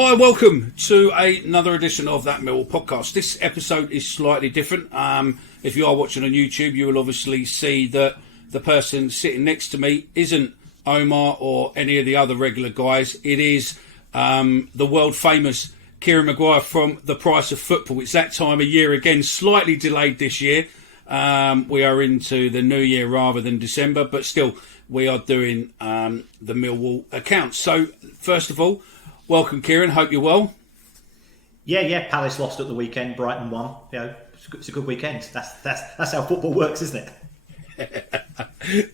Hi, welcome to another edition of That Millwall podcast. This episode is slightly different. If you are watching on YouTube, you will obviously see that the person sitting next to me isn't Omar or any of the other regular guys. It is the world famous Kieran Maguire from The Price of Football. It's that time of year again, slightly delayed this year. We are into the new year rather than December, but still we are doing the Millwall accounts. So first of all, welcome, Kieran. Hope you're well. Yeah. Palace lost at the weekend. Brighton won. It's a good weekend. That's how football works, isn't it?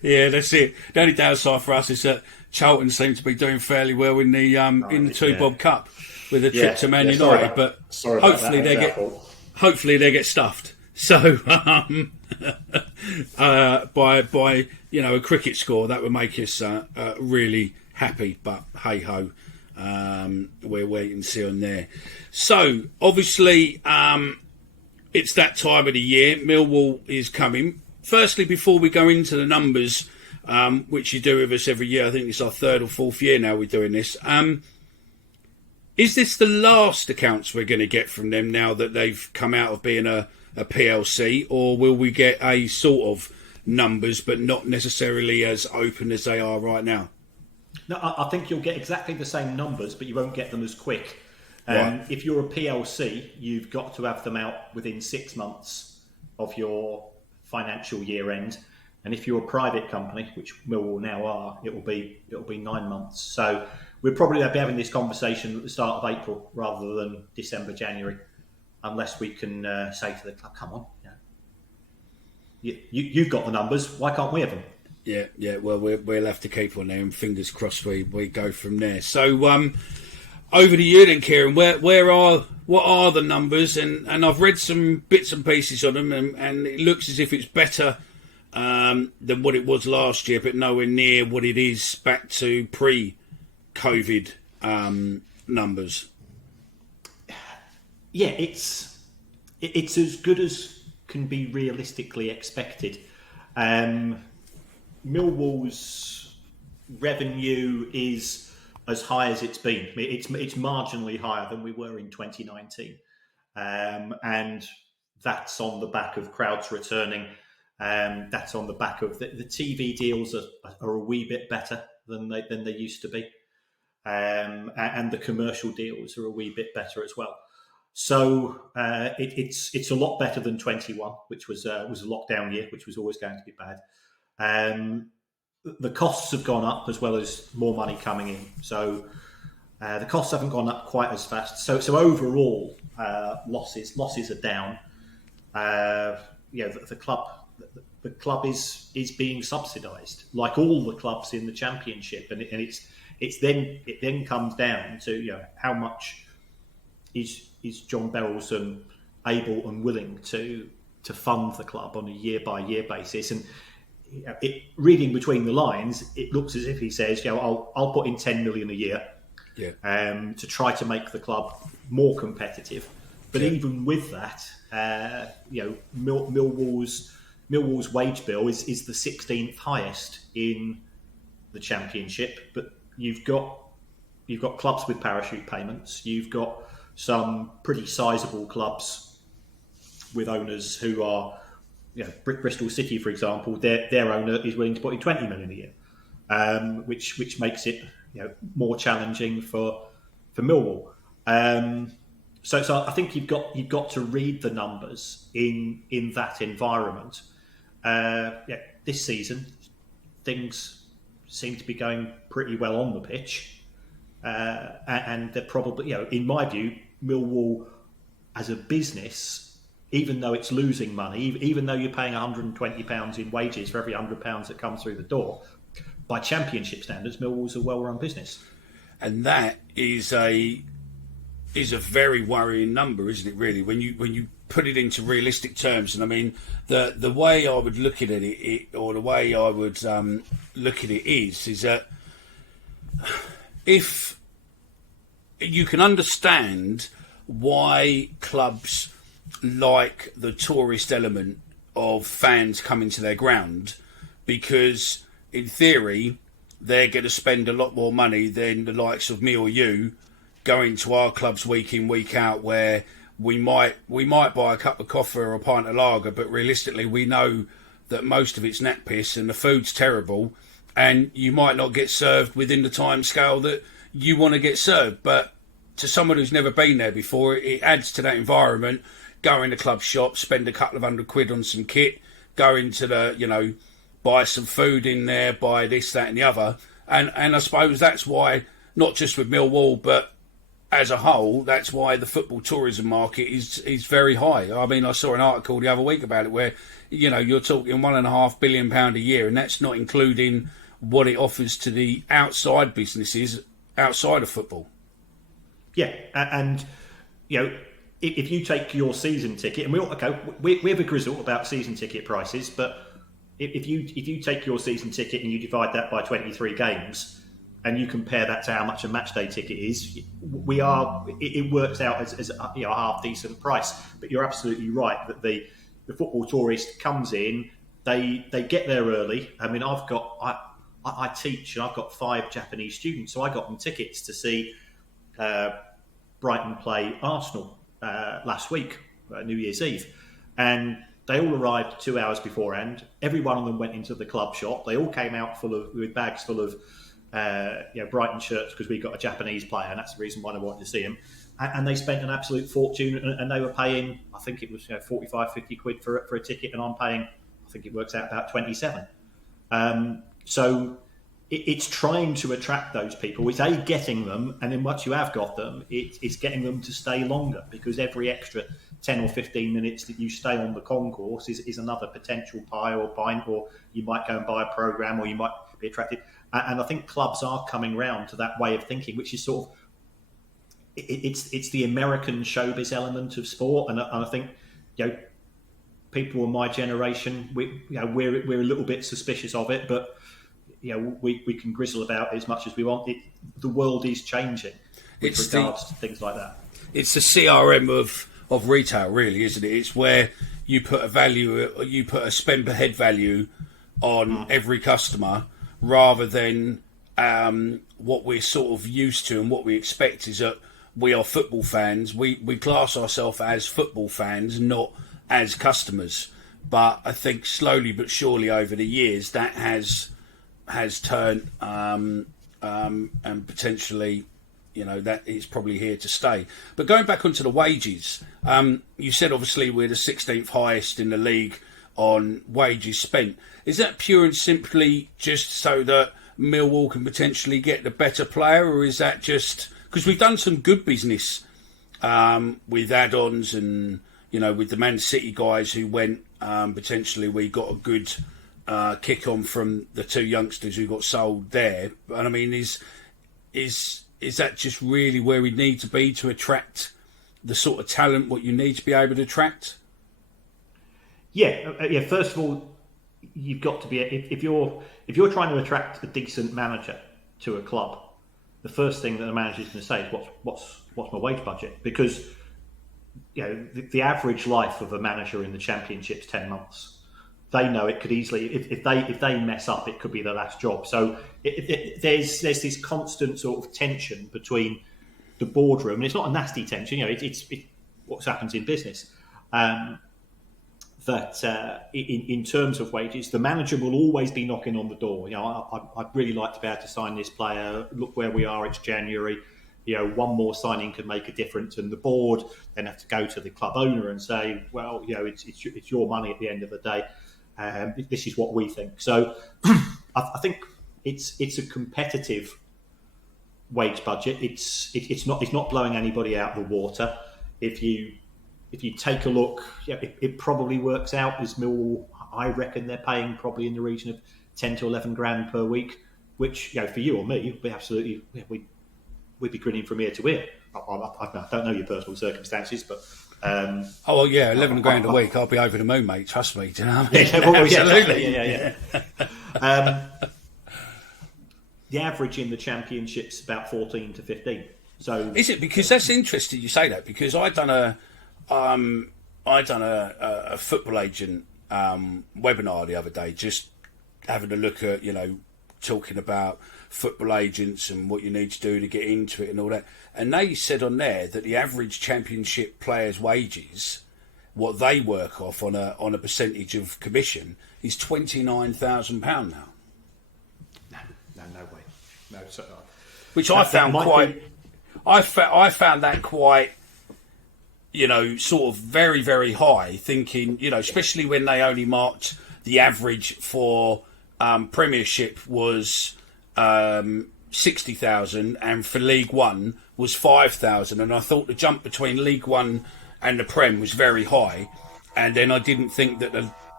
Yeah, that's it. The only downside for us is that Charlton seem to be doing fairly well in the Two Bob Cup with a trip to Man United. But hopefully they get stuffed. So by a cricket score that would make us really happy. But hey ho. We're waiting to see on there. So obviously it's that time of the year. Millwall is coming. Firstly, before we go into the numbers, which you do with us every year, I think it's our third or fourth year now we're doing this. Is this the last accounts we're going to get from them now that they've come out of being a PLC, or will we get a sort of numbers but not necessarily as open as they are right now? No, I think you'll get exactly the same numbers, but you won't get them as quick. Right. If you're a PLC, you've got to have them out within 6 months of your financial year end, and if you're a private company, which Millwall now are, it'll be 9 months. So we'll probably be having this conversation at the start of April rather than December, January, unless we can say to the club, "Come on, you've got the numbers. Why can't we have them?" Yeah. Well, we'll have to keep on there, and fingers crossed we go from there. So over to you then, Kieran. What are the numbers? And I've read some bits and pieces on them, and it looks as if it's better than what it was last year, but nowhere near what it is back to pre-COVID numbers. Yeah, it's as good as can be realistically expected. Millwall's revenue is as high as it's been. It's marginally higher than we were in 2019, and that's on the back of crowds returning. That's on the back of the TV deals are a wee bit better than they used to be, and the commercial deals are a wee bit better as well. So it's a lot better than 21, which was a lockdown year, which was always going to be bad. The costs have gone up as well as more money coming in. So the costs haven't gone up quite as fast. So overall, losses are down. The club is being subsidised like all the clubs in the Championship, and it then comes down to how much is John Berylson able and willing to fund the club on a year by year basis. And reading between the lines, it looks as if he says, I'll put in 10 million a year to try to make the club more competitive. But even with that, Millwall's wage bill is the 16th highest in the Championship. But you've got clubs with parachute payments. You've got some pretty sizable clubs with owners who are, Bristol City, for example, their owner is willing to put in 20 million a year, which makes it more challenging for Millwall. So I think you've got to read the numbers in that environment. This season things seem to be going pretty well on the pitch, and they're probably, in my view, Millwall as a business, even though it's losing money, even though you're paying £120 in wages for every £100 that comes through the door, by Championship standards, Millwall's a well-run business. And that is a very worrying number, isn't it? Really, when you put it into realistic terms. And I mean, the way I would look at it, or the way I would look at it is that if you can understand why clubs like the tourist element of fans coming to their ground, because in theory they're going to spend a lot more money than the likes of me or you going to our clubs week in, week out, where we might buy a cup of coffee or a pint of lager, but realistically we know that most of it's knack piss and the food's terrible, and you might not get served within the time scale that you want to get served. But to someone who's never been there before, it adds to that environment. Go in the club shop, spend a couple of £100 on some kit, go into the, buy some food in there, buy this, that and the other. And I suppose that's why, not just with Millwall, but as a whole, that's why the football tourism market is very high. I mean, I saw an article the other week about it where, you're talking £1.5 billion a year, and that's not including what it offers to the outside businesses outside of football. Yeah, and if you take your season ticket, and we have a grizzle about season ticket prices, but if you take your season ticket and you divide that by 23 games, and you compare that to how much a match day ticket is, it works out as a half decent price. But you're absolutely right that the football tourist comes in, they get there early. I mean, I teach and I've got 5 Japanese students, so I got them tickets to see Brighton play Arsenal last week, New Year's Eve, and they all arrived 2 hours beforehand. Every one of them went into the club shop. They all came out with bags full of Brighton shirts because we got a Japanese player, and that's the reason why I wanted to see him. And they spent an absolute fortune, and they were paying, I think it was 45, 50 quid for a ticket, and I'm paying, I think it works out about 27. So it's trying to attract those people. It's getting them, and then once you have got them, it's getting them to stay longer, because every extra 10 or 15 minutes that you stay on the concourse is another potential pie or pint, or you might go and buy a programme, or you might be attracted. And I think clubs are coming round to that way of thinking, which is sort of, it's the American showbiz element of sport. And I think, people in my generation, we're a little bit suspicious of it, but we can grizzle about it as much as we want. The world is changing with regards to things like that. It's the CRM of retail, really, isn't it? It's where you put a spend per head value on every customer, rather than what we're sort of used to and what we expect is that we are football fans. We class ourselves as football fans, not as customers. But I think slowly but surely over the years that has turned, and potentially, that is probably here to stay. But going back onto the wages, you said obviously we're the 16th highest in the league on wages spent. Is that pure and simply just so that Millwall can potentially get the better player, or is that just because we've done some good business with add-ons and with the Man City guys who went, potentially we got a good kick on from the 2 youngsters who got sold there. And I mean, is that just really where we need to be to attract the sort of talent what you need to be able to attract? Yeah. First of all, you've got to be, if you're trying to attract a decent manager to a club, the first thing that the manager is going to say is what's my wage budget, because the average life of a manager in the Championship's 10 months. They know it could easily, if they mess up, it could be their last job. So there's this constant sort of tension between the boardroom, and it's not a nasty tension. It's what happens in business. That in terms of wages, the manager will always be knocking on the door. I'd really like to be able to sign this player. Look where we are, it's January. One more signing could make a difference. And the board then have to go to the club owner and say, well, it's your money at the end of the day. This is what we think. So I think it's a competitive wage budget. It's not blowing anybody out of the water. If you take a look, it probably works out as Millwall. I reckon they're paying probably in the region of 10 to 11 grand per week, which for you or me would be absolutely, we'd be grinning from ear to ear. I don't know your personal circumstances, but 11 grand a week, I'll be over the moon, mate. Trust me. Do you know what I mean? Absolutely. The average in the Championship's about 14 to 15. So is it? Because that's interesting you say that, because I done a football agent webinar the other day, just having a look at talking about football agents and what you need to do to get into it and all that. And they said on there that the average Championship players' wages, what they work off on a percentage of commission, is £29,000 now. No way. No, so, which I found quite. I found that quite, sort of very, very high. Thinking, especially when they only marked the average for Premiership was 60,000, and for League One was 5,000. And I thought the jump between League One and the Prem was very high, and then I didn't think that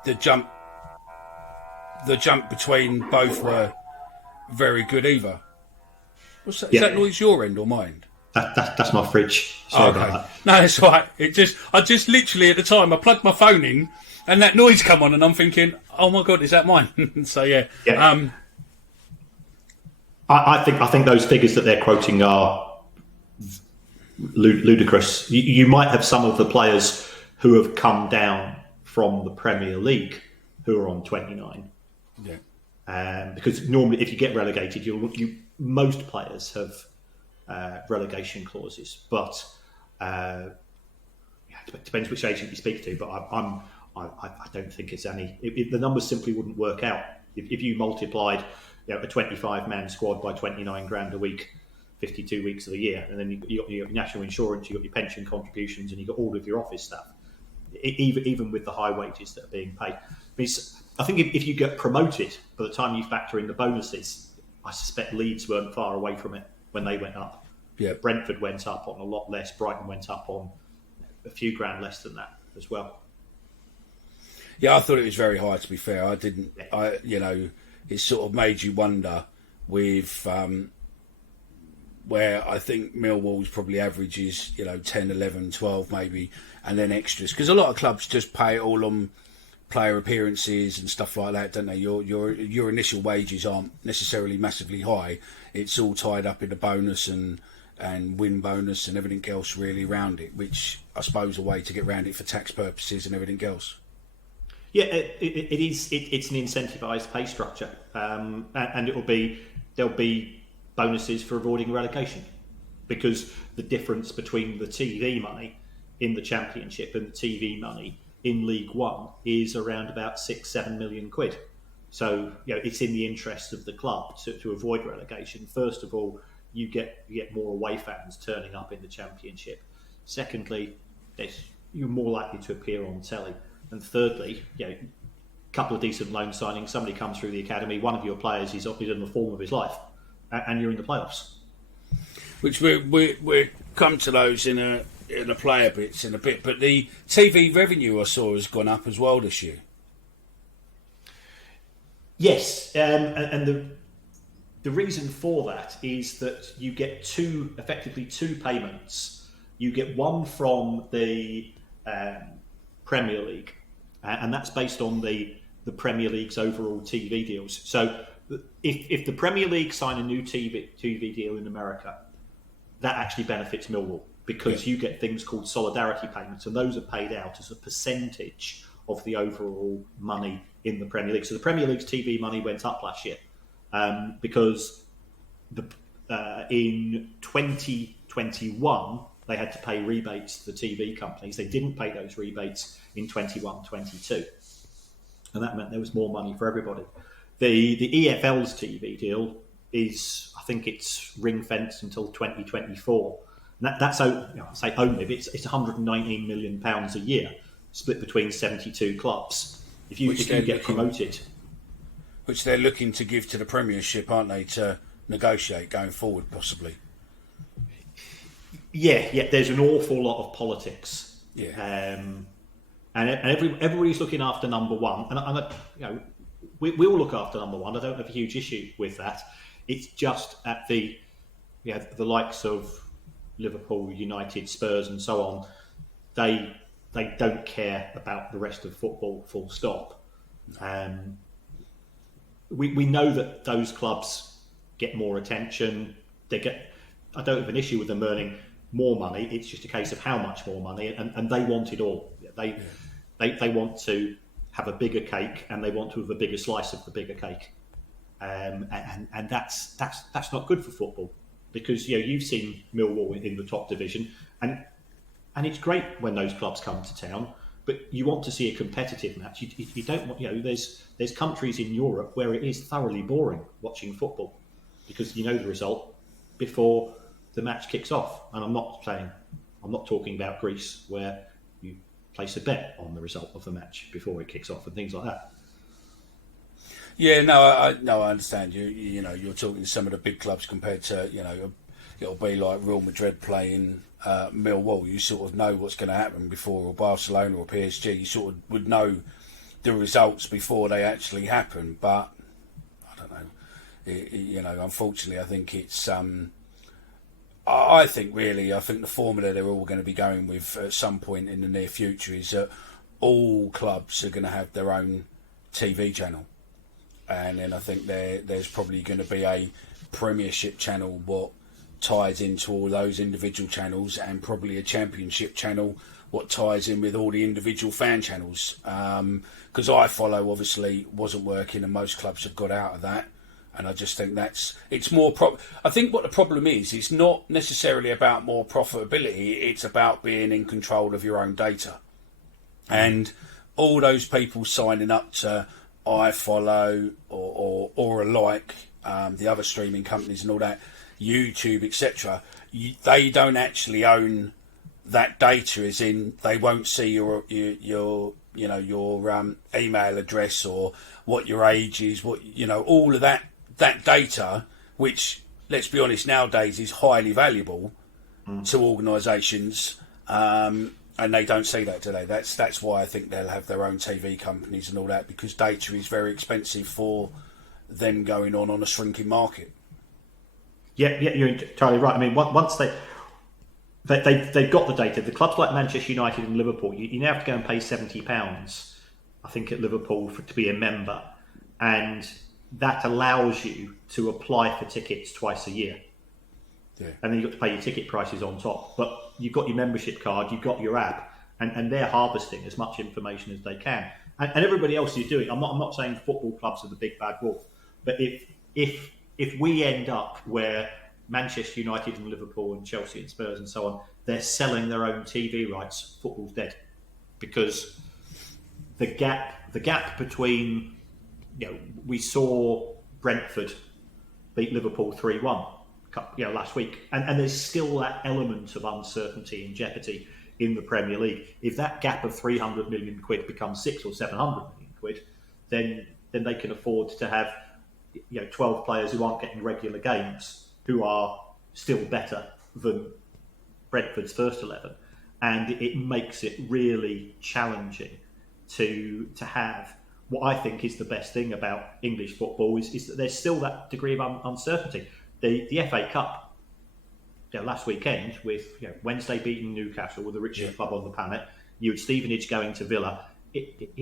the jump between both were very good either. What's that? Is that noise your end or mine? That's my fridge. Sorry about that. No, it's all right. I just literally at the time I plugged my phone in and that noise come on and I'm thinking, oh my God, is that mine? So yeah. I think those figures that they're quoting are ludicrous. You might have some of the players who have come down from the Premier League who are on 29. Yeah. Because normally, if you get relegated, most players have relegation clauses, but it depends which agent you speak to. But I don't think it's any. The numbers simply wouldn't work out if you multiplied a 25-man squad by 29 grand a week, 52 weeks of the year, and then you got your national insurance, you got your pension contributions, and you got all of your office stuff. Even with the high wages that are being paid, I think if you get promoted, by the time you factor in the bonuses, I suspect Leeds weren't far away from it when they went up. Yeah. Brentford went up on a lot less. Brighton went up on a few grand less than that as well. Yeah, I thought it was very high. To be fair, I didn't. It sort of made you wonder with where I think Millwall's probably averages 10, 11, 12 maybe, and then extras, because a lot of clubs just pay it all on player appearances and stuff like that, don't they? Your initial wages aren't necessarily massively high. It's all tied up in the bonus and win bonus and everything else really around it, which I suppose a way to get around it for tax purposes and everything else. Yeah, it is. It's an incentivised pay structure, and there'll be bonuses for avoiding relegation, because the difference between the TV money in the Championship and the TV money in League One is around about 6-7 million quid. So it's in the interest of the club to avoid relegation. First of all, you get more away fans turning up in the Championship. Secondly, you're more likely to appear on telly. And thirdly, a couple of decent loan signings. Somebody comes through the academy. One of your players is in the form of his life, and you're in the playoffs. Which we come to those in a player bits in a bit. But the TV revenue I saw has gone up as well this year. Yes, and the reason for that is that you get two payments. You get one from the Premier League, and that's based on the Premier League's overall TV deals. So if the Premier League sign a new TV deal in America, that actually benefits Millwall, because you get things called solidarity payments, and those are paid out as a percentage of the overall money in the Premier League. So the Premier League's TV money went up last year because in 2021 they had to pay rebates to the TV companies. They didn't pay those rebates in 21-22, and that meant there was more money for everybody. The EFL's TV deal is, I think it's ring fenced until 2024. And that's I say only, but it's 119 million pounds a year, split between 72 clubs. If you get promoted, which they're looking to give to the Premiership, aren't they, to negotiate going forward, possibly? Yeah. There's an awful lot of politics. Yeah. And everybody's looking after number one, and we all look after number one. I don't have a huge issue with that. It's just at the likes of Liverpool, United, Spurs, and so on. They don't care about the rest of football. Full stop. We know that those clubs get more attention. I don't have an issue with them earning more money. It's just a case of how much more money, and they want it all. They want to have a bigger cake, and they want to have a bigger slice of the bigger cake. and that's not good for football, because you've seen Millwall in the top division, and it's great when those clubs come to town, but you want to see a competitive match. You don't want, there's countries in Europe where it is thoroughly boring watching football because you know the result before the match kicks off. And I'm not talking about Greece, where you place a bet on the result of the match before it kicks off and things like that. Yeah, no, I understand. You're talking to some of the big clubs compared to, it'll be like Real Madrid playing Millwall. You sort of know what's going to happen before, or Barcelona or PSG. You sort of would know the results before they actually happen. But I don't know. Unfortunately, I think it's. I think the formula they're all going to be going with at some point in the near future is that all clubs are going to have their own TV channel. And then I think there's probably going to be a Premiership channel what ties into all those individual channels, and probably a Championship channel what ties in with all the individual fan channels. Because iFollow obviously wasn't working, and most clubs have got out of that. And I just think it's more. I think what the problem is, it's not necessarily about more profitability. It's about being in control of your own data, and all those people signing up to iFollow or alike, the other streaming companies and all that, YouTube, etc. They don't actually own that data, as in they won't see your email address or what your age is, all of that data, which, let's be honest, nowadays is highly valuable to organisations. And they don't see that today. That's why I think they'll have their own TV companies and all that, because data is very expensive for them going on a shrinking market. Yeah, you're entirely right. I mean, once they've got the data, the clubs like Manchester United and Liverpool, you now have to go and pay £70, I think, at Liverpool to be a member, and that allows you to apply for tickets twice a year. Yeah. And then you've got to pay your ticket prices on top. But you've got your membership card, you've got your app, and they're harvesting as much information as they can. And everybody else is doing. I'm not saying football clubs are the big bad wolf, but if we end up where Manchester United and Liverpool and Chelsea and Spurs and so on, they're selling their own TV rights, football's dead. Because the gap between, we saw Brentford beat Liverpool 3-1. Last week, and there's still that element of uncertainty and jeopardy in the Premier League. If that gap of 300 million quid becomes 600 or 700 million quid, then they can afford to have 12 players who aren't getting regular games, who are still better than Brentford's first 11, and it makes it really challenging to have what I think is the best thing about English football is that there's still that degree of uncertainty. The FA Cup last weekend, with Wednesday beating Newcastle, the richest club on the planet, you had Stevenage going to Villa. It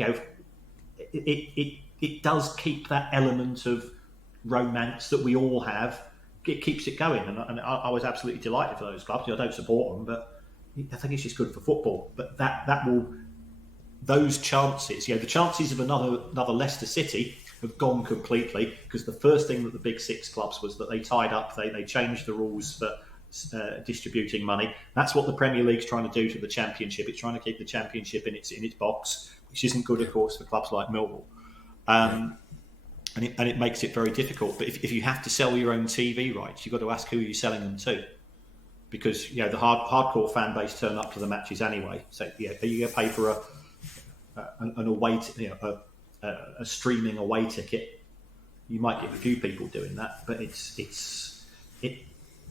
does keep that element of romance that we all have. It keeps it going, and I was absolutely delighted for those clubs. I don't support them, but I think it's just good for football. But that will, those chances, the chances of another Leicester City have gone completely, because the first thing that the big six clubs was that they tied up, they changed the rules for distributing money. That's what the Premier League's trying to do to the Championship. It's trying to keep the Championship in its box, which isn't good, of course, for clubs like Millwall. And it makes it very difficult. But if you have to sell your own TV rights, you've got to ask who you're selling them to, because the hardcore fan base turn up to the matches anyway. So are you going to pay for an away, a streaming away ticket? You might get a few people doing that, but it's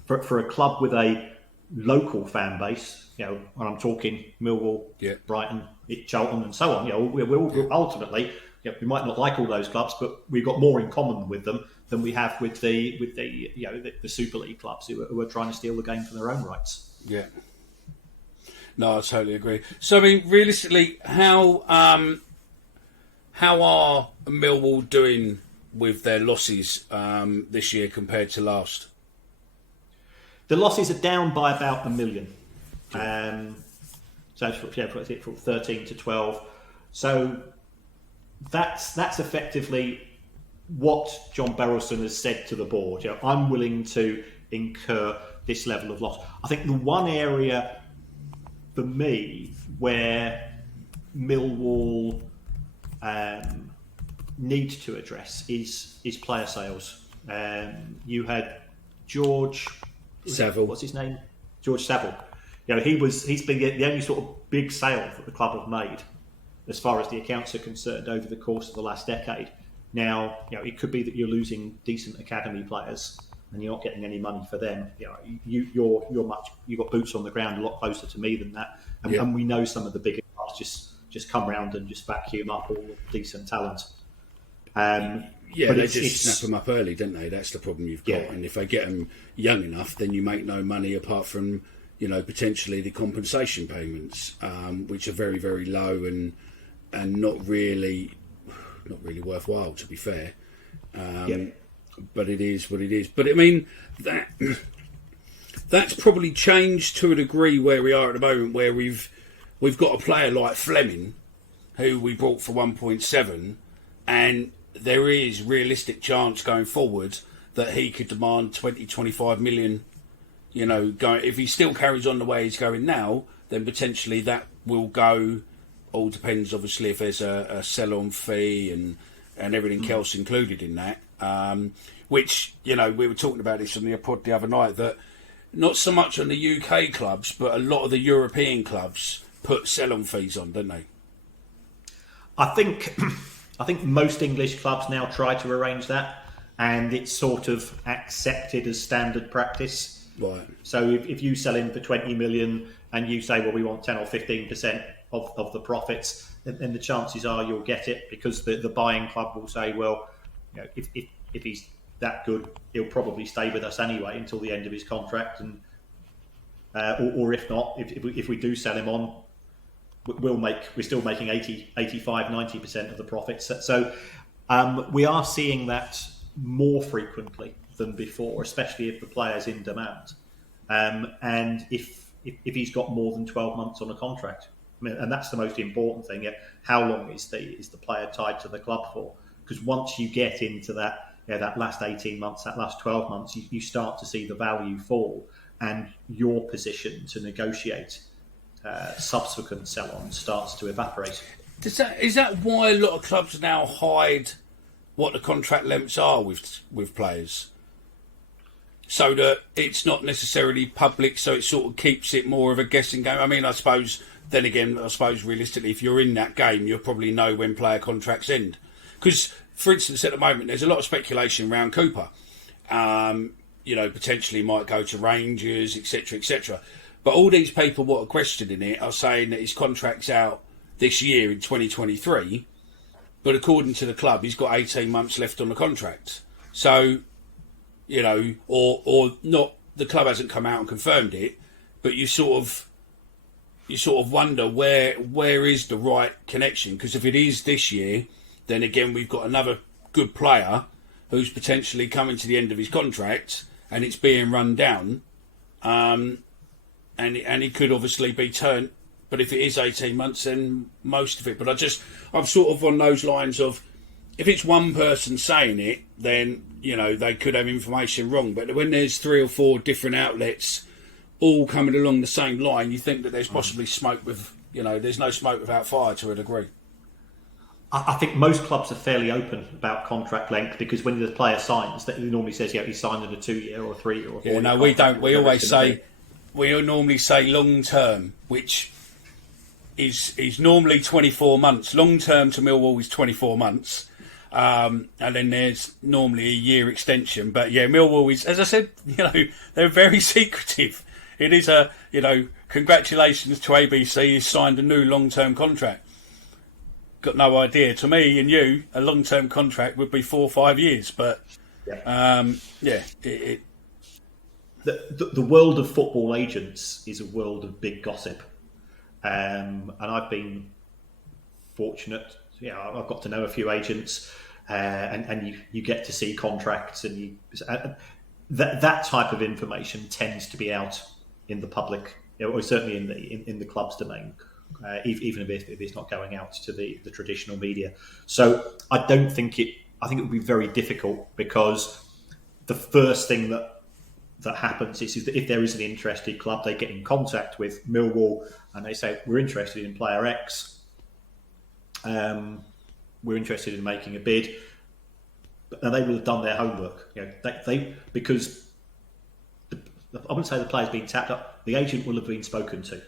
for a club with a local fan base. And I'm talking Millwall, Brighton, Charlton, and so on. We're ultimately, we might not like all those clubs, but we've got more in common with them than we have with the Super League clubs who are trying to steal the game for their own rights. Yeah. No, I totally agree. So, I mean, realistically, how are Millwall doing with their losses this year compared to last? The losses are down by about $1 million. So from 13 to 12. So that's effectively what John Berylson has said to the board. I'm willing to incur this level of loss. I think the one area for me where Millwall need to address is player sales. You had George Saville. What's his name? George Saville. He's been the only sort of big sale that the club have made, as far as the accounts are concerned, over the course of the last decade. Now, it could be that you're losing decent academy players and you're not getting any money for them. You've got boots on the ground a lot closer to me than that, and we know some of the bigger clubs just come round and just vacuum up all the decent talent. But they just snap them up early, don't they? That's the problem you've got. And if they get them young enough, then you make no money apart from potentially the compensation payments, which are very, very low and not really worthwhile, to be fair. But it is what it is. But I mean, that's probably changed to a degree where we are at the moment, where we've got a player like Fleming, who we bought for 1.7, and there is realistic chance going forward that he could demand 20, 25 million. If he still carries on the way he's going now, then potentially that will go. All depends, obviously, if there's a sell-on fee and everything else included in that. Which, we were talking about this on the pod the other night, that not so much on the UK clubs, but a lot of the European clubs put sell-on fees on, don't they? I think most English clubs now try to arrange that, and it's sort of accepted as standard practice. Right. So if you sell him for 20 million and you say, well, we want 10 or 15% of the profits, then the chances are you'll get it, because the buying club will say, well, if he's that good, he'll probably stay with us anyway until the end of his contract, and or if not, if we do sell him on, we're still making 80, 85, 90% of the profits. So we are seeing that more frequently than before, especially if the player's in demand, and if he's got more than 12 months on a contract. And that's the most important thing. How long is the player tied to the club for? Because once you get into that last 18 months, that last 12 months, you start to see the value fall, and your position to negotiate subsequent sell-on starts to evaporate. Is that why a lot of clubs now hide what the contract lengths are with players, so that it's not necessarily public, so it sort of keeps it more of a guessing game? I mean, I suppose realistically, if you're in that game, you'll probably know when player contracts end. Because, for instance, at the moment, there's a lot of speculation around Cooper. Potentially might go to Rangers, etc., etc. But all these people what are questioning it are saying that his contract's out this year in 2023, but according to the club, he's got 18 months left on the contract. So, or not, the club hasn't come out and confirmed it, but you sort of wonder where is the right connection, because if it is this year, then again we've got another good player who's potentially coming to the end of his contract and it's being run down, and he could obviously be turned. But if it is 18 months, then most of it. But I'm sort of on those lines of, if it's one person saying it, then they could have information wrong. But when there's 3 or 4 different outlets all coming along the same line, you think that there's possibly smoke with, there's no smoke without fire to a degree. I think most clubs are fairly open about contract length, because when the player signs, that he normally says, he's signed in a 2-year or 3-year or 4-year. No, we don't. We normally say long term, which is normally 24 months. Long term to Millwall is 24 months. And then there's normally a year extension. But Millwall is, as I said, they're very secretive. It is congratulations to ABC, he's signed a new long-term contract. Got no idea. To me and you, a long-term contract would be 4 or 5 years. But the world of football agents is a world of big gossip, and I've been fortunate. I've got to know a few agents, and you get to see contracts, and that type of information tends to be out in the public, or certainly in the club's domain, even if it's not going out to the traditional media. So I don't think I think it would be very difficult, because the first thing that happens is that if there is an interested club, they get in contact with Millwall and they say, we're interested in player X, we're interested in making a bid, and they will have done their homework. Because I wouldn't say the player's been tapped up, the agent will have been spoken to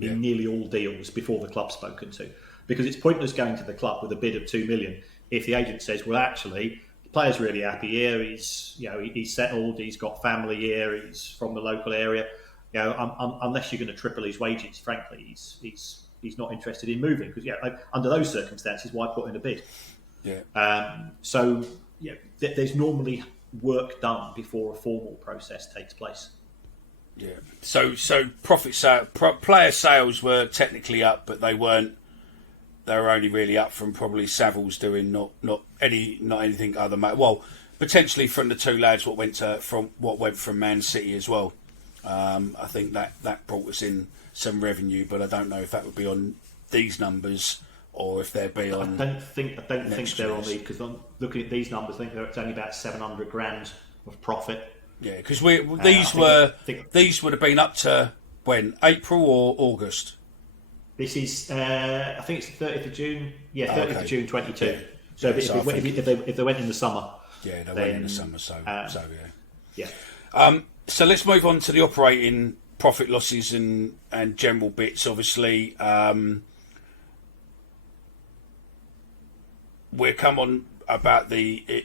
in nearly all deals before the club's spoken to, because it's pointless going to the club with a bid of 2 million if the agent says, well, actually, the player's really happy here, he's settled, he's got family here, he's from the local area, unless you're going to triple his wages, frankly, he's not interested in moving, because under those circumstances, why put in a bid? There's normally work done before a formal process takes place. So player sales were technically up, but they weren't. They were only really up from probably Savills doing not anything other. Well, potentially from the two lads what went from Man City as well. I think that brought us in some revenue, but I don't know if that would be on these numbers or if they'd be on. I don't think they're on these, because I'm looking at these numbers. I think it's only about 700 grand of profit. Yeah, because these would have been up to when, April or August. This is I think it's the 30th of June. Yeah, 30th of June 22. Yeah. So if they went in the summer. Yeah, they went in the summer. So yeah. So let's move on to the operating profit losses and general bits. Obviously, we'll come on about the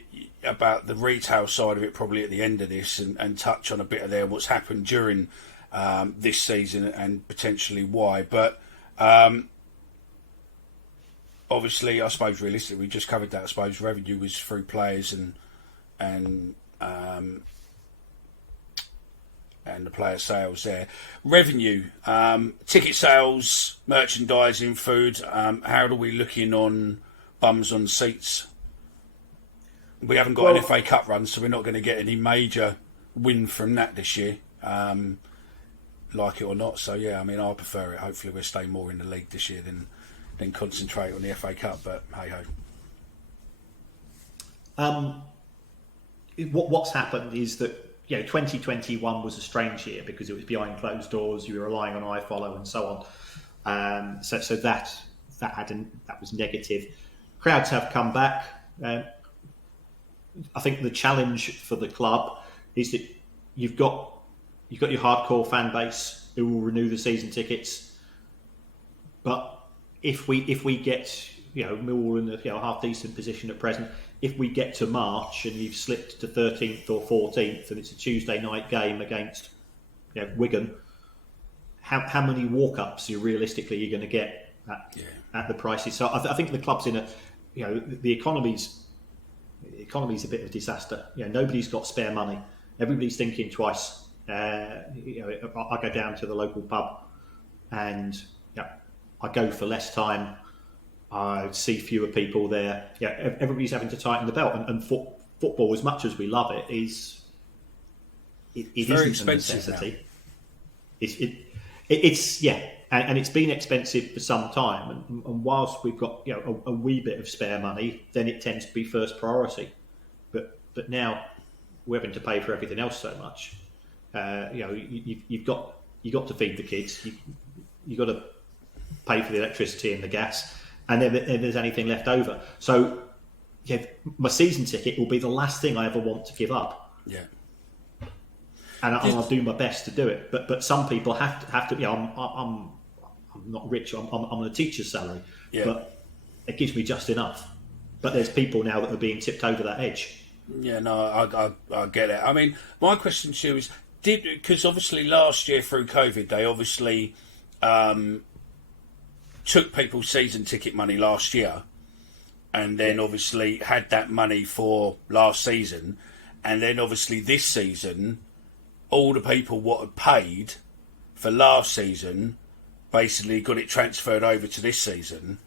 retail side of it probably at the end of this, and touch on a bit of what's happened during this season and potentially why. But obviously, I suppose realistically, we just covered that. I suppose revenue was through players and the player sales there. Revenue, ticket sales, merchandising, food. How are we looking on bums on seats? We haven't got an FA Cup run, so we're not going to get any major win from that this year, like it or not. So yeah, I mean, I prefer it. Hopefully, we'll stay more in the league this year than concentrate on the FA Cup. But hey ho. What's happened is that 2021 was a strange year because it was behind closed doors. You were relying on iFollow and so on. So that was negative. Crowds have come back. I think the challenge for the club is that you've got your hardcore fan base who will renew the season tickets, but if we get Millwall in a half decent position at present, if we get to March and you've slipped to 13th or 14th and it's a Tuesday night game against Wigan, how many walk-ups are realistically going to get at the prices? So I think the club's in the economy's a bit of a disaster. Nobody's got spare money. Everybody's thinking twice. I go down to the local pub and I go for less time. I see fewer people there. Everybody's having to tighten the belt. And football, as much as we love it, it very isn't a expensive necessity. It's and it's been expensive for some time. And whilst we've got a wee bit of spare money, then it tends to be first priority. But now we're having to pay for everything else so much. You've got to feed the kids. You've got to pay for the electricity and the gas. And then if there's anything left over. So, my season ticket will be the last thing I ever want to give up. Yeah. And I'll do my best to do it. But some people have to. I'm not rich. I'm on a teacher's salary. Yeah. But it gives me just enough. But there's people now that are being tipped over that edge. Yeah, no, I get it. I mean, my question to you is, because obviously last year through COVID, they obviously took people's season ticket money last year, and then obviously had that money for last season, and then obviously this season, all the people what had paid for last season basically got it transferred over to this season.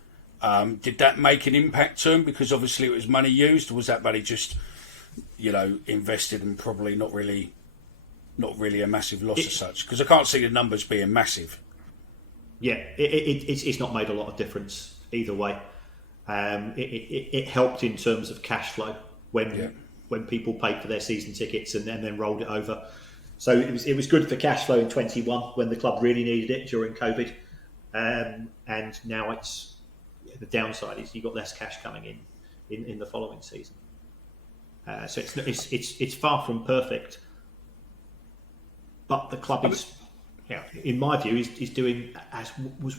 Did that make an impact to them? Because obviously it was money used, or was that money just invested and probably not really a massive loss as such? Because I can't see the numbers being massive. Yeah, it's not made a lot of difference either way. It helped in terms of cash flow when people paid for their season tickets and then rolled it over. So it was good for cash flow in 21 when the club really needed it during COVID, and now it's the downside is you've got less cash coming in the following season. So it's far from perfect, but the club is, in my view, is doing as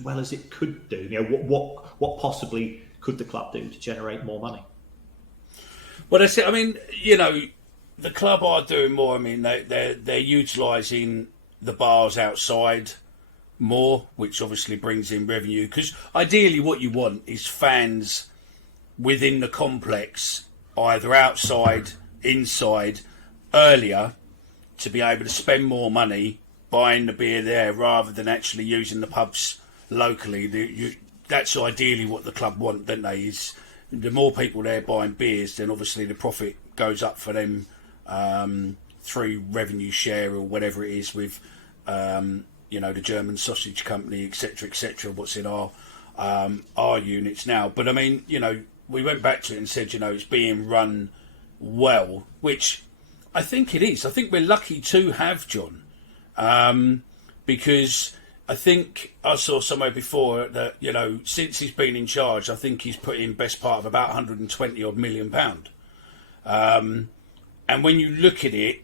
well as it could do. What possibly could the club do to generate more money? Well, that's it. I mean, the club are doing more. I mean, they're utilising the bars outside more, which obviously brings in revenue. Because ideally, what you want is fans within the complex, either outside, inside, earlier, to be able to spend more money buying the beer there rather than actually using the pubs locally. That's ideally what the club want, don't they? Is the more people there buying beers, then obviously the profit goes up for them through revenue share or whatever it is with the German sausage company, etc., what's in our units now. But I mean, we went back to it and said, it's being run well, which I think it is. I think we're lucky to have John, because I think I saw somewhere before that, since he's been in charge, I think he's put in best part of about 120 odd million pound. And when you look at it,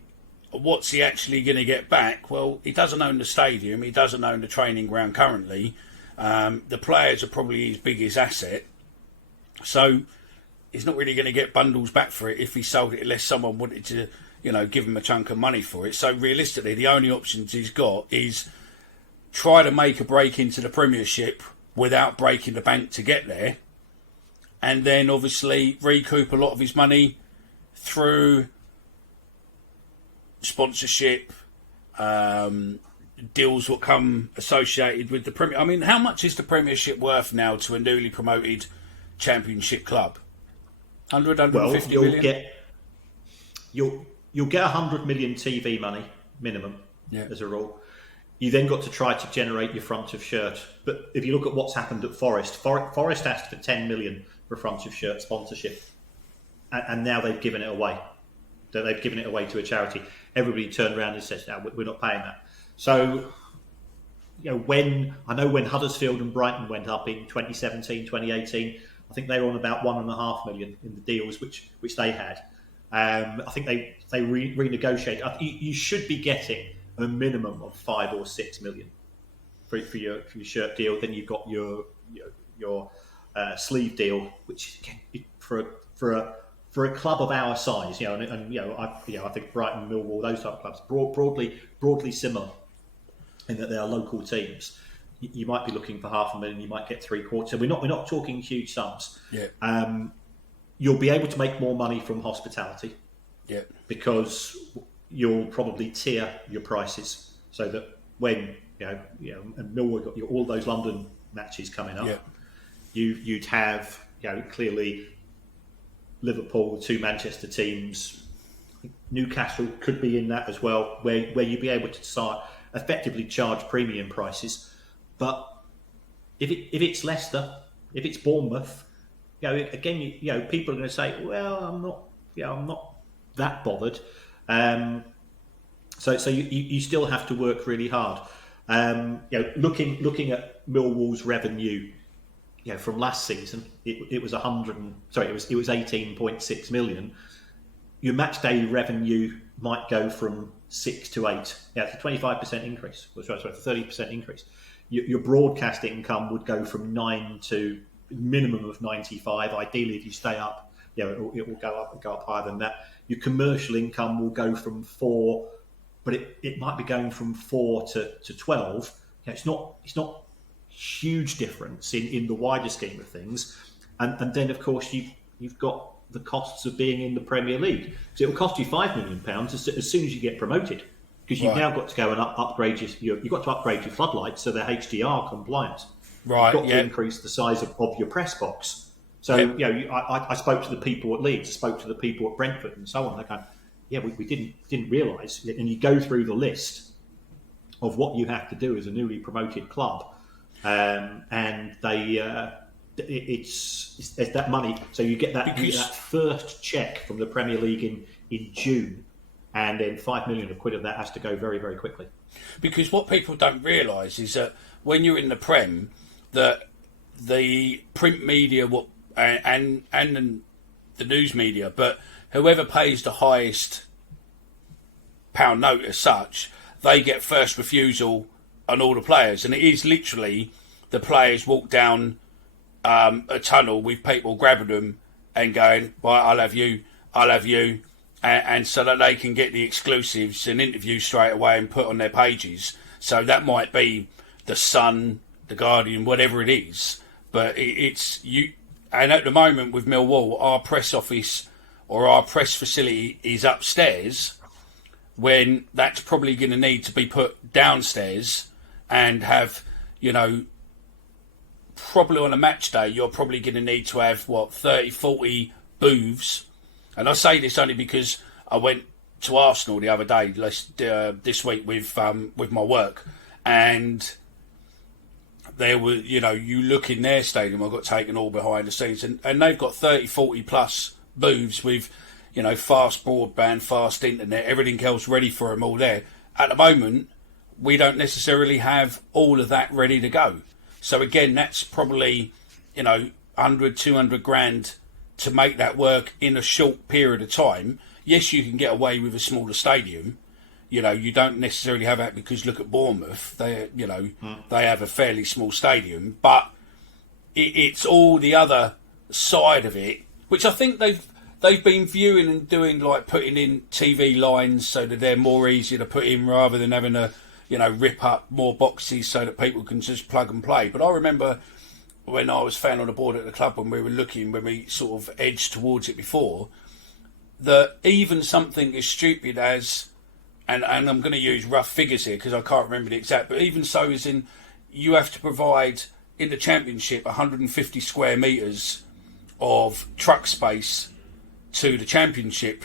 what's he actually going to get back? Well, he doesn't own the stadium. He doesn't own the training ground currently. The players are probably his biggest asset. So he's not really going to get bundles back for it if he sold it, unless someone wanted to, give him a chunk of money for it. So realistically, the only options he's got is try to make a break into the Premiership without breaking the bank to get there, and then obviously recoup a lot of his money through sponsorship, deals will come associated with the Premier. I mean, how much is the Premiership worth now to a newly promoted Championship club? 150 million? You'll get 100 million TV money minimum, as a rule. You then got to try to generate your front of shirt. But if you look at what's happened at Forest, Forest asked for 10 million for front of shirt sponsorship, and now they've given it away. They've given it away to a charity. Everybody turned around and said, "No, we're not paying that." So, when Huddersfield and Brighton went up in 2017, 2018, I think they were on about 1.5 million in the deals which they had. I think they renegotiated. You should be getting a minimum of 5 or 6 million for your shirt deal. Then you've got your sleeve deal, which for a club of our size, I think Brighton, Millwall, those type of clubs, broadly similar in that they are local teams. You might be looking for 500,000, you might get 3/4. So we're not talking huge sums. Yeah. You'll be able to make more money from hospitality. Yeah. Because you'll probably tier your prices so that when and Millwall got all those London matches coming up, you'd have clearly Liverpool, 2 Manchester teams, Newcastle could be in that as well, where you'd be able to start effectively charge premium prices. But if it's Leicester, if it's Bournemouth, again, people are going to say, well, I'm not that bothered. So you still have to work really hard. Looking at Millwall's revenue, from last season, it was 18.6 million. Your match day revenue might go from 6 to 8. It's a 25% increase. Sorry, a 30% increase. Your broadcast income would go from 9 to minimum of 95. Ideally, if you stay up, it will go up higher than that. Your commercial income will go from 4, but it might be going from 4 to 12. It's not huge difference in the wider scheme of things. And then, of course, you've got the costs of being in the Premier League. So it will cost you £5 million as soon as you get promoted, because you've now got to go and upgrade you've got to upgrade your floodlights so they're HDR compliant. Right. You've got to increase the size of your press box. So I spoke to the people at Leeds, I spoke to the people at Brentford, and so on. They're going, we didn't realise. And you go through the list of what you have to do as a newly promoted club, and they there's that money. So you get that Because- that first check from the Premier League in June, and then £5 million of that has to go very, very quickly. Because what people don't realise is that when you're in the Prem, that the print media and the news media, but whoever pays the highest pound note as such, they get first refusal on all the players, and it is literally the players walk down a tunnel with people grabbing them and going, "Right, I'll have you," and so that they can get the exclusives and interviews straight away and put on their pages. So that might be the Sun, the Guardian, whatever it is. But it's you. And at the moment with Millwall, our press office or our press facility is upstairs, when that's probably going to need to be put downstairs and have, probably on a match day, you're probably going to need to have, 30, 40 booths. And I say this only because I went to Arsenal the other day, this week with my work, and there were, you look in their stadium, I got taken all behind the scenes, and they've got 30, 40 plus booths with, fast broadband, fast internet, everything else ready for them all there. At the moment, we don't necessarily have all of that ready to go. So again, that's probably, 100, 200 grand to make that work in a short period of time. Yes, you can get away with a smaller stadium. You don't necessarily have that, because look at Bournemouth. They have a fairly small stadium, but it's all the other side of it, which I think they've been viewing and doing, like putting in TV lines so that they're more easy to put in rather than having to, rip up more boxes so that people can just plug and play. But I remember when I was found on the board at the club, when we sort of edged towards it before, that even something as stupid as, and I'm going to use rough figures here because I can't remember the exact, but even so, is in, you have to provide in the Championship 150 square metres of truck space to the Championship,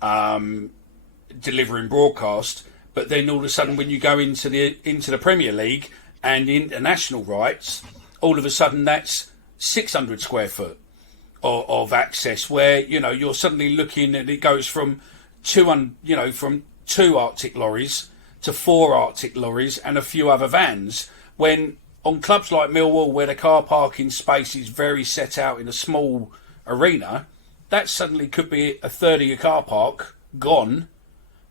delivering broadcast. But then all of a sudden, when you go into the Premier League and the international rights, all of a sudden that's 600 square foot of access, where you're suddenly looking at, it goes from from 2 Arctic lorries to 4 Arctic lorries and a few other vans. When on clubs like Millwall, where the car parking space is very set out in a small arena, that suddenly could be a third of your car park gone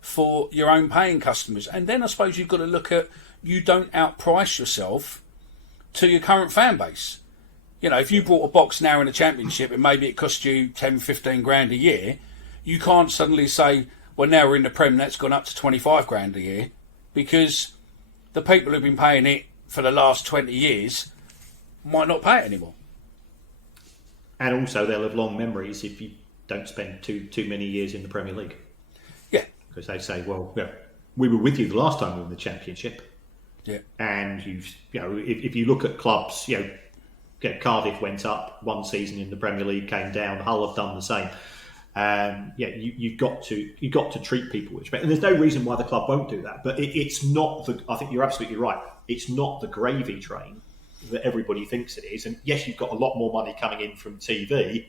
for your own paying customers. And then I suppose you've got to look at, you don't outprice yourself to your current fan base. If you bought a box now in the Championship and maybe it cost you 10, 15 grand a year, you can't suddenly say, well, now we're in the Prem, that's gone up to 25 grand a year, because the people who've been paying it for the last 20 years might not pay it anymore. And also they'll have long memories if you don't spend too many years in the Premier League. Yeah. Because they say, well, we were with you the last time we were in the Championship. Yeah. And if you look at clubs, Cardiff went up one season in the Premier League, came down. Hull have done the same. You've got to treat people with respect, and there's no reason why the club won't do that. But it's not I think you're absolutely right. It's not the gravy train that everybody thinks it is. And yes, you've got a lot more money coming in from TV,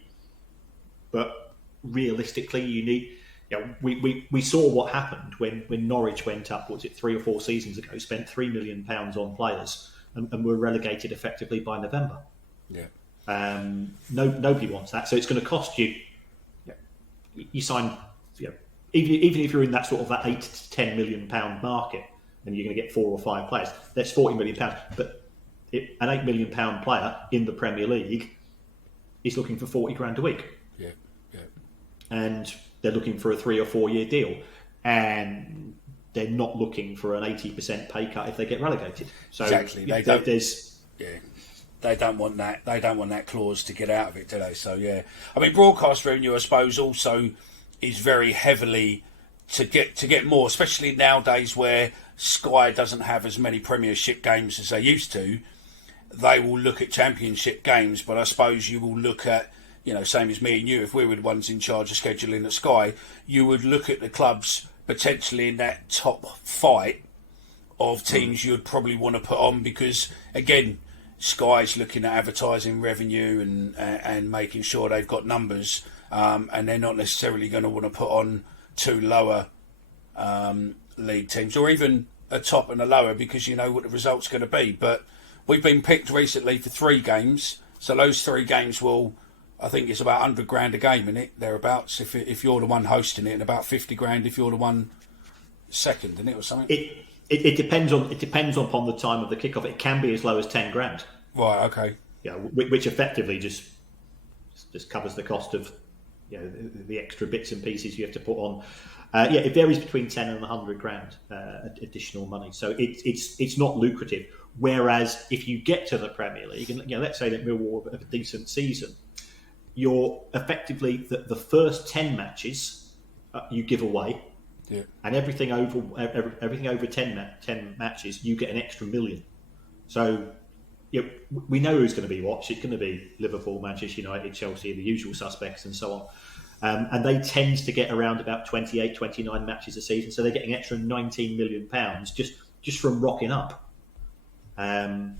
but realistically, you need. We saw what happened when Norwich went up. Was it 3 or 4 seasons ago? Spent £3 million on players and were relegated effectively by November. Yeah. Nobody wants that. So it's going to cost you. You sign, even if you're in that sort of that £8 to £10 million market, and you're going to get 4 or 5 players, that's £40 million. But an £8 million player in the Premier League is looking for 40 grand a week. Yeah, yeah. And they're looking for a 3 or 4 year deal, and they're not looking for an 80% pay cut if they get relegated. So exactly, they don't want that. They don't want that clause to get out of it, do they? So yeah, I mean, broadcast revenue, I suppose, also is very heavily to get more, especially nowadays where Sky doesn't have as many Premiership games as they used to. They will look at Championship games, but I suppose you will look at, same as me and you, if we were the ones in charge of scheduling at Sky, you would look at the clubs potentially in that top fight of teams you'd probably want to put on, because again, Sky's looking at advertising revenue and making sure they've got numbers, and they're not necessarily going to want to put on two lower league teams, or even a top and a lower, because you know what the result's going to be. But we've been picked recently for 3 games, so those 3 games will, I think it's about 100 grand a game in it, thereabouts, if you're the one hosting it, and about 50 grand if you're the one second, isn't it, or something? It depends upon the time of the kickoff. It can be as low as 10 grand. Right. Okay. Yeah, which effectively just covers the cost of the extra bits and pieces you have to put on. It varies between 10 and 100 grand additional money. So it's not lucrative. Whereas if you get to the Premier League, and let's say that Millwall have a decent season, you're effectively the first 10 matches you give away. Yeah. And everything over 10 matches, you get an extra $1 million. So we know who's going to be watched. It's going to be Liverpool, Manchester United, Chelsea, the usual suspects, and so on. And they tend to get around about 28, 29 matches a season. So they're getting an extra £19 million just from rocking up. And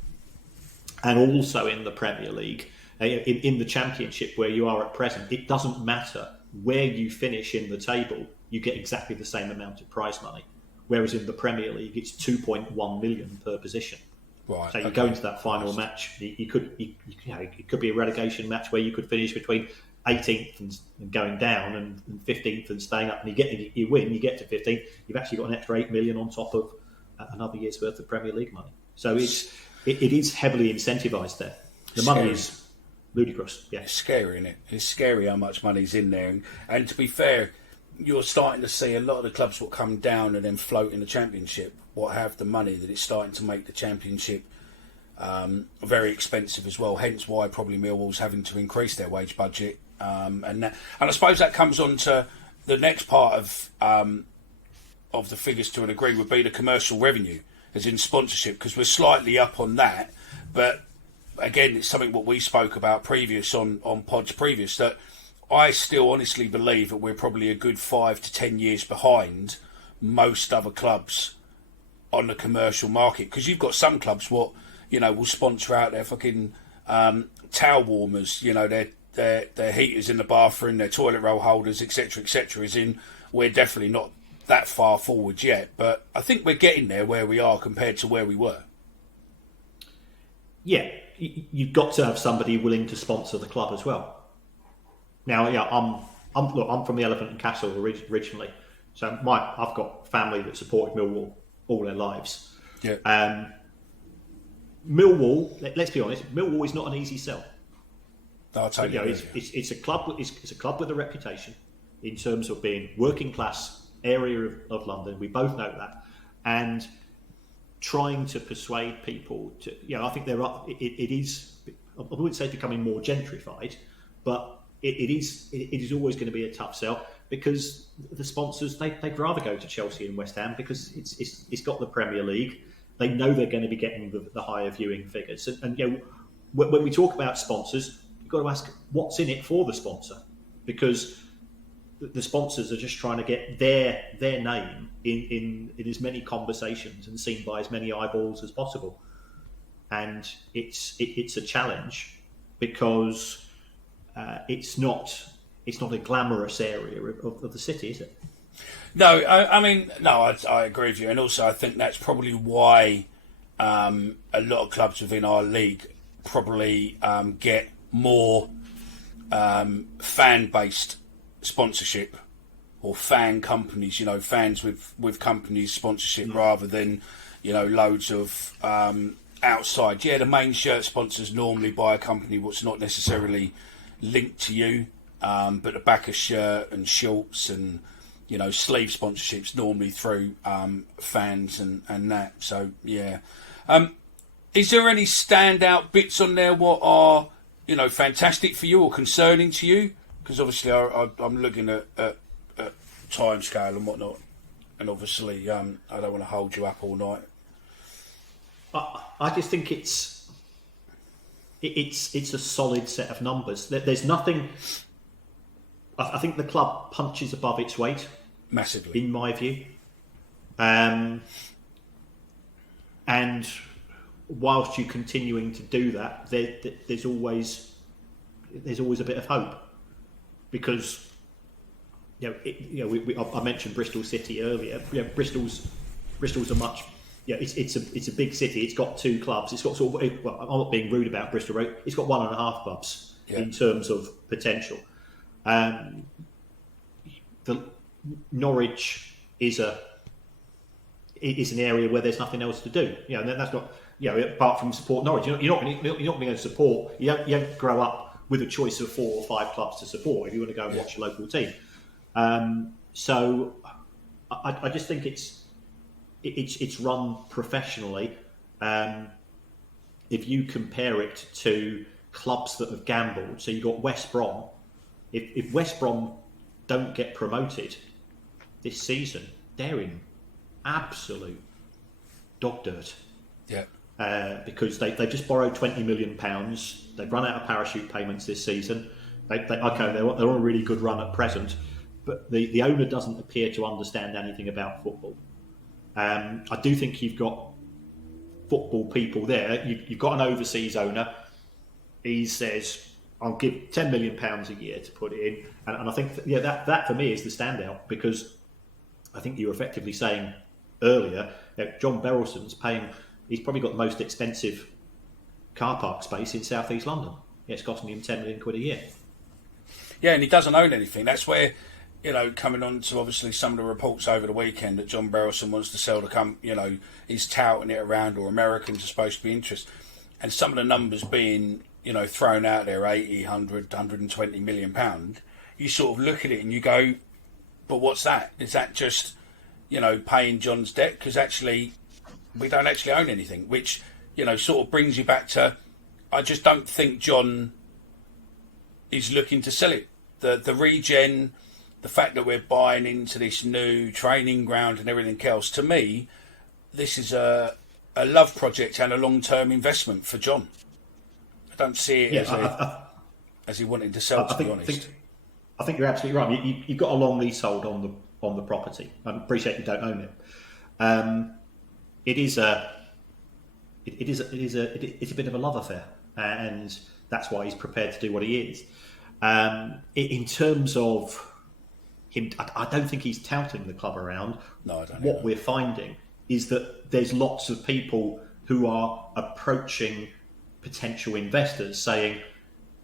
also in the Premier League, in the Championship where you are at present, it doesn't matter where you finish in the table. You get exactly the same amount of prize money, whereas in the Premier League it's 2.1 million per position. Right. So you go into that final match. It could be a relegation match where you could finish between 18th and going down and 15th and staying up, and you win. You get to 15th. You've actually got an extra 8 million on top of another year's worth of Premier League money. So it is heavily incentivised there. The money is ludicrous. Yeah, it's scary, isn't it? It's scary how much money's in there, and to be fair, you're starting to see a lot of the clubs will come down and then float in the Championship, what have the money, that it's starting to make the Championship very expensive as well. Hence why probably Millwall's having to increase their wage budget, and I suppose that comes on to the next part of the figures to a degree would be the commercial revenue, as in sponsorship, because we're slightly up on that, but again, it's something what we spoke about previous on pods previous, that I still honestly believe that we're probably a good 5 to 10 years behind most other clubs on the commercial market, because you've got some clubs will sponsor out their fucking towel warmers, their heaters in the bathroom, their toilet roll holders, etc., etc. As in, we're definitely not that far forward yet, but I think we're getting there where we are compared to where we were. Yeah, you've got to have somebody willing to sponsor the club as well. Now, I'm from the Elephant and Castle originally, so I've got family that supported Millwall all their lives. Yeah. Millwall, let's be honest, Millwall is not an easy sell. I'll tell you, it's a club. It's a club with a reputation in terms of being working class area of London. We both know that, and trying to persuade people to, I think it is. I wouldn't say becoming more gentrified, but it is always going to be a tough sell, because the sponsors they'd rather go to Chelsea and West Ham because it's got the Premier League. They know they're going to be getting the higher viewing figures, and when we talk about sponsors, you've got to ask what's in it for the sponsor, because the sponsors are just trying to get their name in as many conversations and seen by as many eyeballs as possible, and it's a challenge because it's not a glamorous area of the city, is it? No, I agree with you, and also I think that's probably why a lot of clubs within our league probably get more fan-based sponsorship, or fan companies, fans with companies sponsorship, rather than loads of outside. Yeah, the main shirt sponsors normally by a company what's not necessarily linked to you, but the back of shirt and shorts and sleeve sponsorships normally through fans and that. So yeah, is there any standout bits on there what are fantastic for you or concerning to you? Because obviously I'm looking at time scale and whatnot, and obviously I don't want to hold you up all night. I just think it's a solid set of numbers. There's nothing. I think the club punches above its weight massively, in my view. And whilst you're continuing to do that, there's always a bit of hope, because I mentioned Bristol City earlier. Bristol's a much it's a big city. It's got 2 clubs. It's got sort of, well, I'm not being rude about Bristol Road. It's got 1.5 clubs in terms of potential. The Norwich is an area where there's nothing else to do. That's not apart from support Norwich. You're not going to support. You don't grow up with a choice of 4 or 5 clubs to support if you want to go and watch a local team. So I just think it's run professionally. If you compare it to clubs that have gambled, so you've got West Brom. If West Brom don't get promoted this season, they're in absolute dog dirt. Yeah. Because they just borrowed £20 million. They've run out of parachute payments this season. They're on a really good run at present, but the owner doesn't appear to understand anything about football. I do think you've got football people there. You've got an overseas owner. He says, I'll give £10 million a year to put it in. And I think that for me is the standout, because I think you were effectively saying earlier that John Berylson's he's probably got the most expensive car park space in South East London. It's costing him £10 million a year. Yeah, and he doesn't own anything. That's where, coming on to obviously some of the reports over the weekend that John Berylson wants to sell the he's touting it around, or Americans are supposed to be interested. And some of the numbers being, thrown out there, 80, 100, 120 million pound, you sort of look at it and you go, but what's that? Is that just, paying John's debt? Because actually, we don't actually own anything, which, sort of brings you back to, I just don't think John is looking to sell it. The regen, the fact that we're buying into this new training ground and everything else, to me, this is a love project and a long-term investment for John. I don't see it as he wanted to sell, to be honest. I think you're absolutely right. You've got a long leasehold on the property. I appreciate you don't own it. It's a bit of a love affair, and that's why he's prepared to do what he is. In terms of him, I don't think he's touting the club around. No, I don't. What we're finding is that there's lots of people who are approaching potential investors, saying,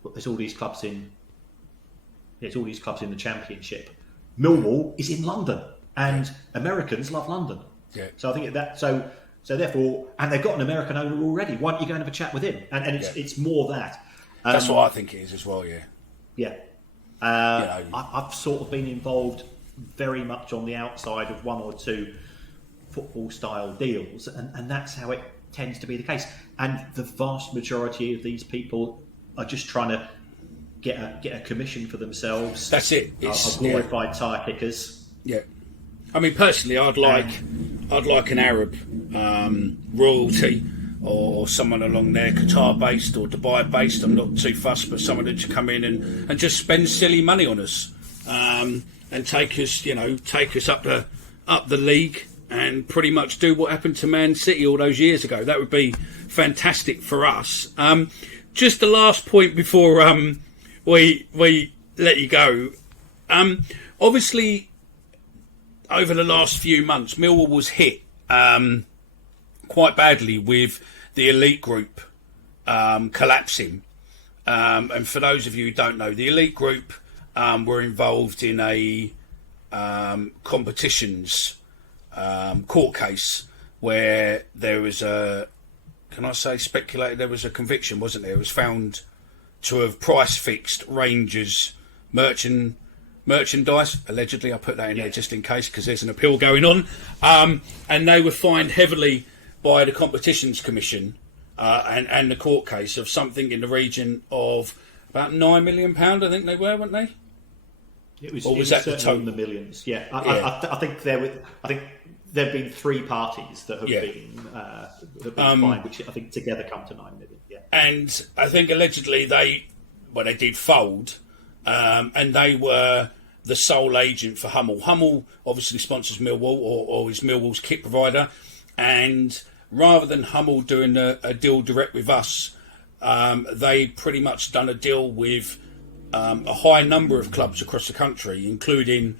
"Look, there's all these clubs in the Championship. Millwall is in London, and Americans love London." Yeah. So I think that so therefore, and they've got an American owner already. Why don't you go and have a chat with him? And it's more that. That's what I think it is as well. Yeah. Yeah. I've sort of been involved very much on the outside of 1 or 2 football style deals, and that's how it tends to be the case. And the vast majority of these people are just trying to get a commission for themselves. That's it. Are glorified tyre kickers. Yeah. I mean, personally, I'd like an Arab royalty, or someone along there, Qatar-based or Dubai-based. I'm not too fussed, but someone that should come in and just spend silly money on us, and take us up the league, and pretty much do what happened to Man City all those years ago. That would be fantastic for us. Just the last point before we let you go. Obviously, over the last few months, Millwall was hit quite badly with the elite group collapsing. And for those of you who don't know, the elite group were involved in a competitions court case where there was there was a conviction, wasn't there? It was found to have price fixed Rangers merchandise, allegedly. I put that in there just in case, because there's an appeal going on. And they were fined heavily by the Competitions Commission and the court case of something in the region of about £9 million, I think they were, weren't they? Was that the total? In the millions, yeah. I think there have been 3 parties that have been fined, which I think together come to 9 million. Yeah. And I think allegedly they did fold, and they were the sole agent for Hummel. Hummel obviously sponsors Millwall, or is Millwall's kit provider, and rather than Hummel doing a deal direct with us, they pretty much done a deal with a high number of clubs across the country, including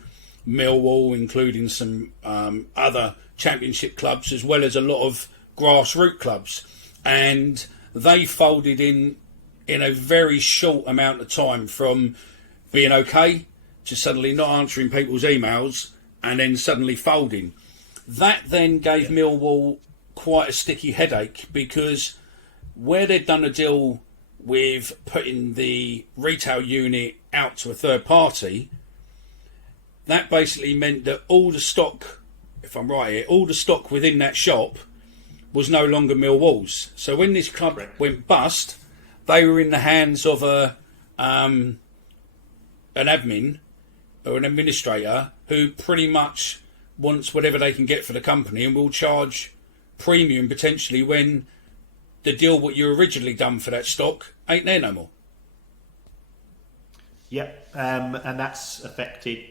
Millwall, including some other championship clubs, as well as a lot of grassroots clubs. And they folded in a very short amount of time, from being okay to suddenly not answering people's emails and then suddenly folding. That then gave Millwall quite a sticky headache, because where they'd done a deal with putting the retail unit out to a third party, that basically meant that all the stock, if I'm right here, all the stock within that shop was no longer Millwall's. So when this club went bust, they were in the hands of an admin or an administrator who pretty much wants whatever they can get for the company and will charge premium potentially when the deal what you originally done for that stock ain't there no more. Yep, and that's affected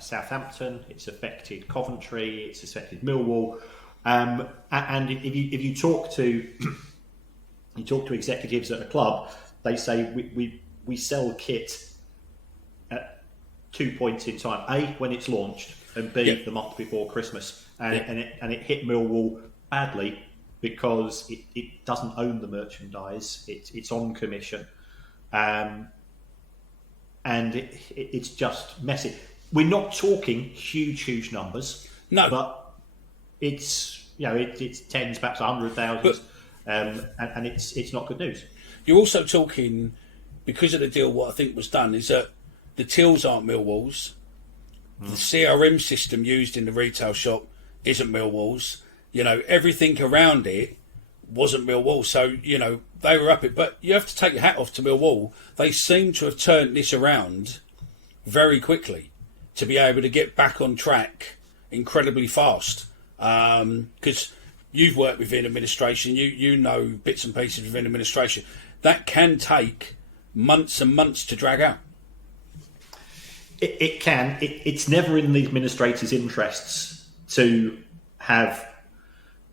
Southampton, it's affected Coventry, it's affected Millwall, and if you talk to executives at a club, they say we sell kit at 2 points in time: A, when it's launched, and B, the month before Christmas, and it hit Millwall badly because it doesn't own the merchandise, it's on commission, and it's just messy. We're not talking huge numbers, no, but it's it's tens, perhaps 100,000, and it's not good news. You're also talking, because of the deal, what I think was done is that the tills aren't Millwall's, the CRM system used in the retail shop isn't Millwall's. Everything around it wasn't Millwall, so they were up it. But you have to take your hat off to Millwall. They seem to have turned this around very quickly to be able to get back on track incredibly fast. Because you've worked within administration, you know bits and pieces within administration. That can take months and months to drag out. It can. It's never in the administrator's interests to have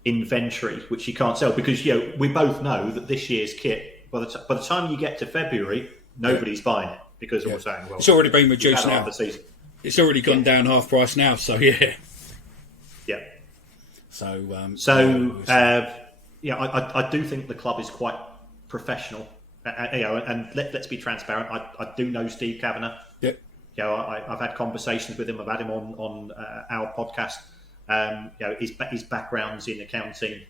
inventory which you can't sell, because we both know that this year's kit, by the time you get to February, nobody's buying it, because we're saying, well, it's already been reduced now. It's already gone down half price now, so yeah. I do think the club is quite professional, and let's be transparent. I do know Steve Kavanagh. Yep. I've had conversations with him. I've had him on our podcast. His background's in accounting.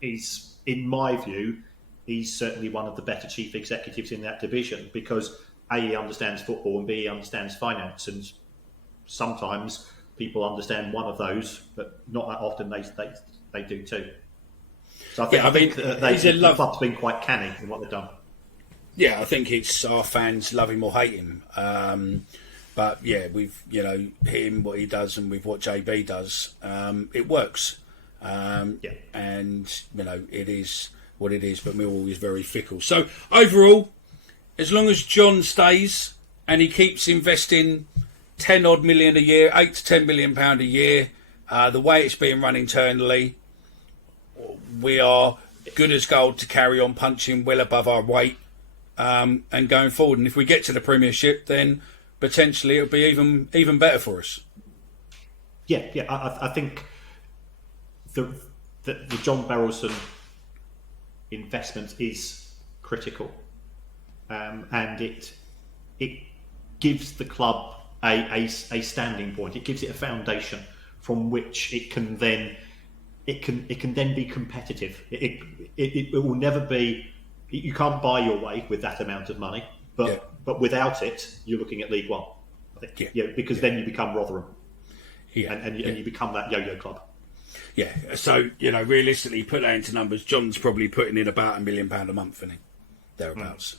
He's, in my view, he's certainly one of the better chief executives in that division, because A, he understands football, and B, he understands finance. And sometimes people understand one of those, but not that often they do too. So I think the club's been quite canny in what they've done. Yeah, I think it's our fans love him or hate him. But yeah, we've him, what he does, and with what JB does, it works. And it is what it is. But Millwall is very fickle. So overall, as long as John stays and he keeps investing 10 odd million a year, £8 to £10 million a year, the way it's being run internally, we are good as gold to carry on punching well above our weight, and going forward. And if we get to the Premiership, then potentially it'll be even better for us. I think the John Berylson investment is critical, and it gives the club a standing point. It gives it a foundation from which it can then be competitive. It will never be. You can't buy your way with that amount of money, but without it, you're looking at League One. I think, because then you become Rotherham, and you become that yo-yo club. Yeah. So realistically, put that into numbers. John's probably putting in about £1 million a month, isn't he? Thereabouts.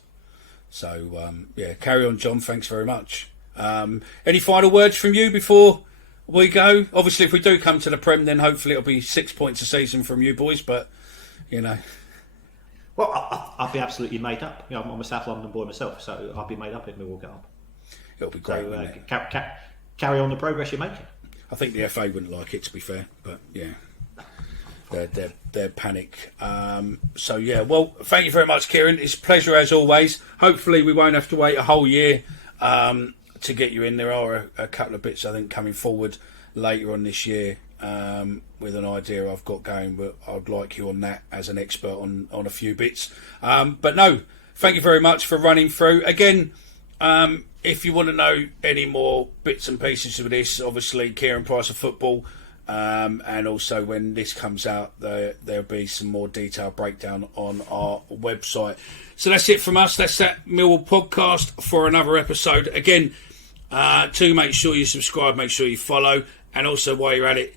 So carry on, John. Thanks very much. Any final words from you before we go? Obviously, if we do come to the Prem, then hopefully it'll be 6 points a season from you boys. But well, I'll be absolutely made up. I'm a South London boy myself, so I'll be made up if Millwall get up. It'll be great. So, carry on the progress you're making. I think the FA wouldn't like it, to be fair, but yeah. their panic. So yeah, well, thank you very much, Kieran. It's a pleasure as always. Hopefully, we won't have to wait a whole year to get you in. There are a couple of bits I think coming forward later on this year with an idea I've got going, but I'd like you on that as an expert on a few bits. But no, thank you very much for running through again. If you want to know any more bits and pieces of this, obviously Kieran Price of Football, and also when this comes out, there'll be some more detailed breakdown on our website. So that's it from us. That's that Millwall podcast for another episode. Again, to make sure you subscribe, make sure you follow, and also while you're at it,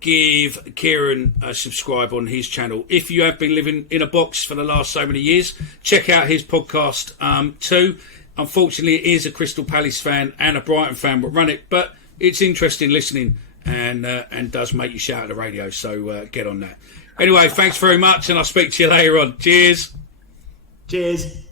give Kieran a subscribe on his channel. If you have been living in a box for the last so many years, check out his podcast too. Unfortunately, it is a Crystal Palace fan and a Brighton fan that run it, but it's interesting listening and does make you shout at the radio. So get on that. Anyway, thanks very much, and I'll speak to you later on. Cheers. Cheers.